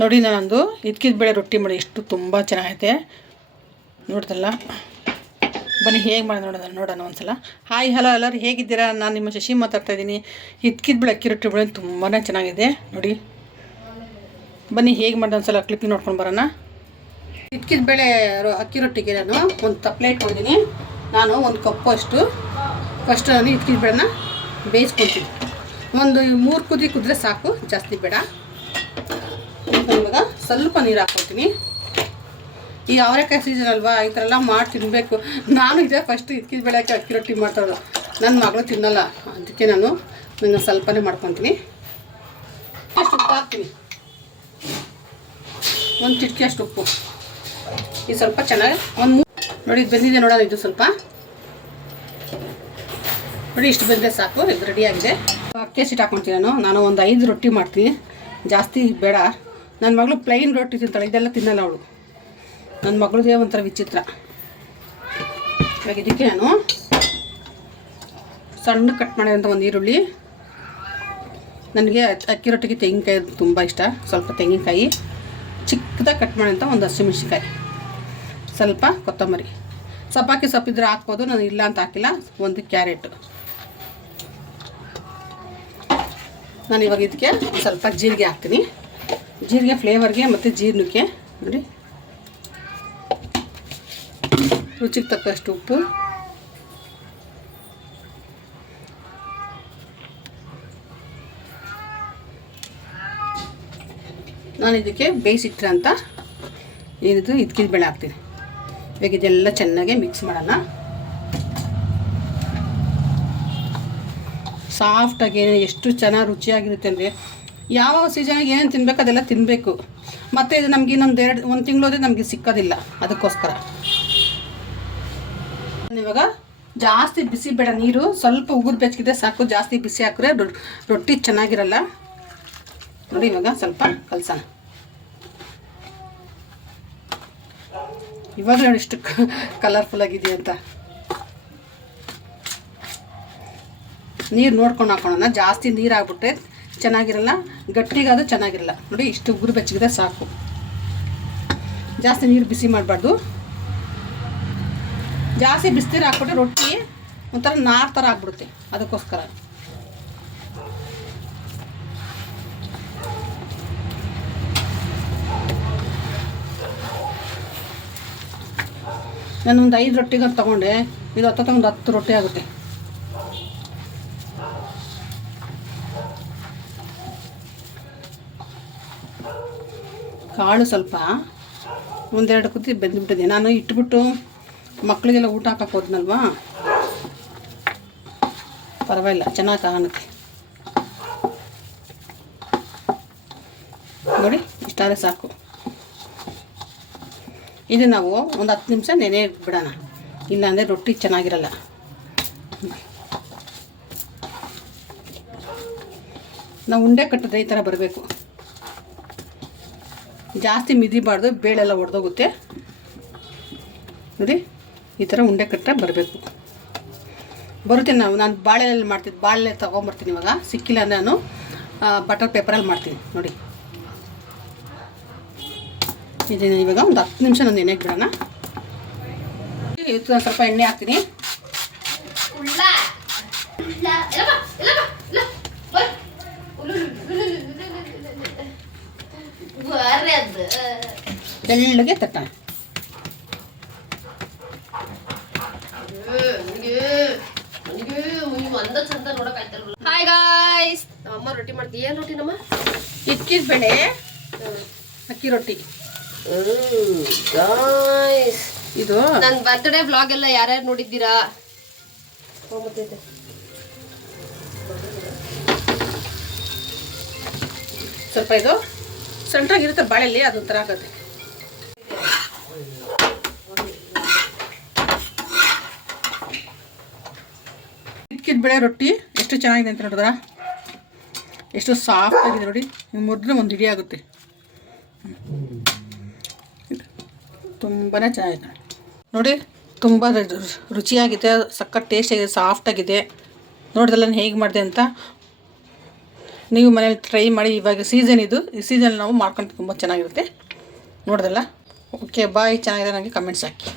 ನೋಡಿ ನಾನೊಂದು ಇದ್ಕಿದ ಬೇಳೆ ರೊಟ್ಟಿ ಮಾಡಿ ಎಷ್ಟು ತುಂಬ ಚೆನ್ನಾಗೈತೆ ನೋಡ್ದಲ್ಲ. ಬನ್ನಿ ಹೇಗೆ ಮಾಡಿ ನೋಡೋಣ ಒಂದ್ಸಲ. ಹಾಯ್ ಹಲೋ ಎಲ್ಲರೂ ಹೇಗಿದ್ದೀರಾ? ನಾನು ನಿಮ್ಮ ಶಶಿ ಮಾತಾಡ್ತಾಯಿದ್ದೀನಿ. ಇದ್ಕಿದ ಬೇಳೆ ಅಕ್ಕಿ ರೊಟ್ಟಿ ಬೇಳೆ ತುಂಬಾ ಚೆನ್ನಾಗಿದೆ ನೋಡಿ. ಬನ್ನಿ ಹೇಗೆ ಮಾಡಿದೆ ಒಂದ್ಸಲ ಕ್ಲಿಪ್ಪಿಂಗ್ ನೋಡ್ಕೊಂಡು ಬರೋಣ. ಇದ್ಕಿದ ಬೇಳೆ ಅಕ್ಕಿ ರೊಟ್ಟಿಗೆ ನಾನು ಒಂದು ತಪ್ಪಲೆ ಇಟ್ಕೊಂಡಿದ್ದೀನಿ. ನಾನು ಒಂದು ಕಪ್ಪು ಅಷ್ಟು ಫಸ್ಟ್ ನಾನು ಇದ್ಕಿದ ಬೇಳೆನ ಬೇಯಿಸ್ಕೊತೀನಿ. ಒಂದು 3 ಕುದಿ ಕುದ್ರೆ ಸಾಕು, ಜಾಸ್ತಿ ಬೇಡ. ಇವಾಗ ಸ್ವಲ್ಪ ನೀರು ಹಾಕ್ಕೊಳ್ತೀನಿ. ಈ ಅವರೆಕಾಯಿ ಸೀಸನ್ ಅಲ್ವಾ, ಈ ಥರ ಎಲ್ಲ ಮಾಡಿ ತಿನ್ನಬೇಕು. ನಾನು ಇದೇ ಫಸ್ಟ್ ಇದ್ಕಿದ ಬೇಳೆ ಹಾಕಿ ಅಕ್ಕಿ ರೊಟ್ಟಿ ಮಾಡ್ತಾಯಿದ್ದು. ನನ್ನ ಮಗಳು ತಿನ್ನಲ್ಲ, ಅದಕ್ಕೆ ನಾನು ಸ್ವಲ್ಪನೇ ಮಾಡ್ಕೊತೀನಿ. ಅಷ್ಟು ಉಪ್ಪು ಹಾಕ್ತೀನಿ, ಒಂದು ಚಿಟಿಕೆ ಅಷ್ಟು ಉಪ್ಪು. ಇದು ಸ್ವಲ್ಪ ಚೆನ್ನಾಗಿ ನೋಡಿ ಇದು ಬೆಂದಿದೆ ನೋಡೋಣ. ಇದು ಸ್ವಲ್ಪ ನೋಡಿ, ಇಷ್ಟು ಬೆಂದರೆ ಸಾಕು, ಇದು ರೆಡಿಯಾಗಿದೆ. ಅಕ್ಕಿ ಹಸಿಟ್ಟು ಹಾಕ್ಕೊಳ್ತೀನಿ ನಾನು ಒಂದು 5 ರೊಟ್ಟಿ ಮಾಡ್ತೀನಿ, ಜಾಸ್ತಿ ಬೇಡ. ನನ್ನ ಮಗಳು ಪ್ಲೈನ್ ರೊಟ್ಟಿ ತಿಂತಾಳೆ, ಇದೆಲ್ಲ ತಿನ್ನಲ್ಲ ಅವಳು. ನನ್ನ ಮಗಳದೇ ಒಂಥರ ವಿಚಿತ್ರ. ಇವಾಗ ಇದಕ್ಕೆ ನಾನು ಸಣ್ಣ ಕಟ್ ಮಾಡಿದಂಥ ಒಂದು ಈರುಳ್ಳಿ, ನನಗೆ ಅಕ್ಕಿ ರೊಟ್ಟಿಗೆ ತೆಂಗಿನಕಾಯಿ ತುಂಬ ಇಷ್ಟ. ಸ್ವಲ್ಪ ತೆಂಗಿನಕಾಯಿ ಚಿಕ್ಕದಾಗಿ ಕಟ್ ಮಾಡೋಂಥ ಒಂದು ಹಸಿಮೆಣ್ಸಿನ್ಕಾಯಿ, ಸ್ವಲ್ಪ ಕೊತ್ತಂಬರಿ, ಸಬ್ಬಾಕಿ ಸೊಪ್ಪಿದ್ರೆ ಹಾಕ್ಬೋದು, ನಾನು ಇಲ್ಲ ಅಂತ ಹಾಕಿಲ್ಲ. ಒಂದು ಕ್ಯಾರೆಟು. ನಾನು ಇವಾಗ ಇದಕ್ಕೆ ಸ್ವಲ್ಪ ಜೀರಿಗೆ ಹಾಕ್ತೀನಿ. ಜೀರಿಗೆ ಫ್ಲೇವರ್ಗೆ ಮತ್ತು ಜೀರ್ಣಕ್ಕೆ ನೋಡಿ. ರುಚಿಗೆ ತಕ್ಕಷ್ಟು ಉಪ್ಪು, ನಾನು ಇದಕ್ಕೆ ಬೇಯಿಸಿಟ್ರೆ ಅಂತ ಏನಿದು ಇದ್ಕಿದ ಬೇಳೆ ಹಾಕ್ತೀನಿ. ಇವಾಗ ಇದೆಲ್ಲ ಚೆನ್ನಾಗಿ ಮಿಕ್ಸ್ ಮಾಡೋಣ. ಸಾಫ್ಟಾಗಿ ಎಷ್ಟು ಚೆನ್ನಾಗಿ ರುಚಿಯಾಗಿರುತ್ತೆ ಅಂದರೆ, ಯಾವ ಸೀಸನ್ಗೆ ಏನೇನು ತಿನ್ನಬೇಕು ಅದೆಲ್ಲ ತಿನ್ನಬೇಕು. ಮತ್ತು ಇದು ನಮಗೆ ಇನ್ನೊಂದು 1 ತಿಂಗಳು ಹೋದರೆ ನಮಗೆ ಸಿಕ್ಕೋದಿಲ್ಲ. ಅದಕ್ಕೋಸ್ಕರ ಇವಾಗ ಜಾಸ್ತಿ ಬಿಸಿ ಬೇಡ, ನೀರು ಸ್ವಲ್ಪ ಉಗುರು ಬೆಚ್ಚಗಿದೆ ಸಾಕು. ಜಾಸ್ತಿ ಬಿಸಿ ಹಾಕಿದ್ರೆ ರೊಟ್ಟಿ ಚೆನ್ನಾಗಿರಲ್ಲ ನೋಡಿ. ಇವಾಗ ಸ್ವಲ್ಪ ಕಲಸೋಣ. ಇವಾಗ ನೋಡಿ ಎಷ್ಟು ಕಲರ್ಫುಲ್ ಆಗಿದೆಯಾ ಅಂತ. ನೀರು ನೋಡ್ಕೊಂಡು ಹಾಕೋಣ. ಜಾಸ್ತಿ ನೀರು ಆಗ್ಬಿಟ್ರೆ ಚೆನ್ನಾಗಿರಲ್ಲ, ಗಟ್ಟಿಗಾದ್ರೂ ಚೆನ್ನಾಗಿರಲ್ಲ ನೋಡಿ. ಇಷ್ಟು ಉಗುರು ಬೆಚ್ಚಗಿದೆ ಸಾಕು, ಜಾಸ್ತಿ ನೀರು ಬಿಸಿ ಮಾಡಬಾರ್ದು. ಜಾಸ್ತಿ ಬಿಸಿನೀರು ಹಾಕ್ಬಿಟ್ರೆ ರೊಟ್ಟಿ ಒಂಥರ ನಾರು ಥರ ಆಗ್ಬಿಡುತ್ತೆ. ಅದಕ್ಕೋಸ್ಕರ ನಾನು ಒಂದು 5 ರೊಟ್ಟಿಗೆ ತೊಗೊಂಡೆ. ಇದು ಒಂದು 10 ರೊಟ್ಟಿ ಆಗುತ್ತೆ. ಕಾಳು ಸ್ವಲ್ಪ 1-2 ಕುದಿ ಬೆಂದುಬಿಟ್ಟಿದೆ. ನಾನು ಇಟ್ಬಿಟ್ಟು ಮಕ್ಕಳಿಗೆಲ್ಲ ಊಟ ಹಾಕಕ್ಕೆ ಹೋದ್ನಲ್ವಾ, ಪರವಾಗಿಲ್ಲ, ಚೆನ್ನಾಗಿ ಕಾಣುತ್ತೆ ನೋಡಿ. ಇಷ್ಟಾದರೆ ಸಾಕು. ಇದು ನಾವು ಒಂದು 10 ನಿಮಿಷ ನೆನೆ ಬಿಡೋಣ, ಇಲ್ಲಾಂದರೆ ರೊಟ್ಟಿ ಚೆನ್ನಾಗಿರಲ್ಲ. ನಾವು ಉಂಡೆ ಕಟ್ಟಿದ್ರೆ ಈ ಥರ ಬರಬೇಕು, ಜಾಸ್ತಿ ಮಿದಿಬಾರ್ದು, ಬೇಳೆಲ್ಲ ಒಡೆದೋಗುತ್ತೆ ನೋಡಿ. ಈ ಥರ ಉಂಡೆ ಕಟ್ಟರೆ ಬರಬೇಕು. ಬರುತ್ತೆ. ನಾನು ಬಾಳೆಯಲ್ಲಿ ಮಾಡ್ತೀನಿ, ಬಾಳೆ ತೊಗೊಂಬರ್ತೀನಿ. ಇವಾಗ ಸಿಕ್ಕಿಲ್ಲ ಅಂದರೆ ನಾನು ಬಟರ್ ಪೇಪರಲ್ಲಿ ಮಾಡ್ತೀನಿ ನೋಡಿ. ಇದನ್ನು ಇವಾಗ ಒಂದು 10 ನಿಮಿಷ ನಾನು ನೆನೆಗೆ ಬಿಡೋಣ. ಇದಕ್ಕೆ ಸ್ವಲ್ಪ ಎಣ್ಣೆ ಹಾಕ್ತೀನಿ. ತೆಳ್ಳಗೆ ತಟ್ಟಣ. ಹಾಯ್ ಗಾಯ್ಸ್, ನಮ್ಮಮ್ಮ ರೊಟ್ಟಿ ಮಾಡ್ತೀವಿ. ಏನು ರೊಟ್ಟಿ ನಮ್ಮ? ಇದ್ಕಿದ ಬೇಳೆ ಅಕ್ಕಿ ರೊಟ್ಟಿ. ಗಾಯ್ಸ್, ಇದು ನನ್ನ ಬರ್ತ್ಡೇ ವ್ಲಾಗ್ ಎಲ್ಲ ಯಾರ್ಯಾರು ನೋಡಿದ್ದೀರಾ? ಸ್ವಲ್ಪ ಇದು ಸಣ್ಣಗಿರುತ್ತೆ ಬಾಳೆಲ್ಲಿ, ಅದೊಂಥರ ಆಗುತ್ತೆ. ಇದ್ಕಿದ ಬೇಳೆ ರೊಟ್ಟಿ ಎಷ್ಟು ಚೆನ್ನಾಗಿದೆ ಅಂತ ನೋಡಿದ್ರ, ಎಷ್ಟು ಸಾಫ್ಟ್ ಆಗಿದೆ ನೋಡಿ. ಮುರಿದ್ರೆ ಒಂದು ಇಡಿ ಆಗುತ್ತೆ. ತುಂಬಾ ಚೆನ್ನಾಗಿದೆ ನೋಡಿ, ತುಂಬ ರುಚಿಯಾಗಿದೆ, ಸಖತ್ ಟೇಸ್ಟ್ ಆಗಿದೆ, ಸಾಫ್ಟಾಗಿದೆ. ನೋಡಿದ್ರಲ್ಲ ನಾನು ಹೇಗೆ ಮಾಡಿದೆ ಅಂತ. ನೀವು ಮನೇಲಿ ಟ್ರೈ ಮಾಡಿ. ಇವಾಗ ಸೀಸನ್ ಇದು, ಈ ಸೀಸನ್ ನಾವು ಮಾಡ್ಕೊಂಡು ತುಂಬ ಚೆನ್ನಾಗಿರುತ್ತೆ. ನೋಡ್ದಲ್ಲ. Okay bye. ಚೆನ್ನಾಗಿದೆ ನನಗೆ ಕಮೆಂಟ್ಸ್ ಹಾಕಿ.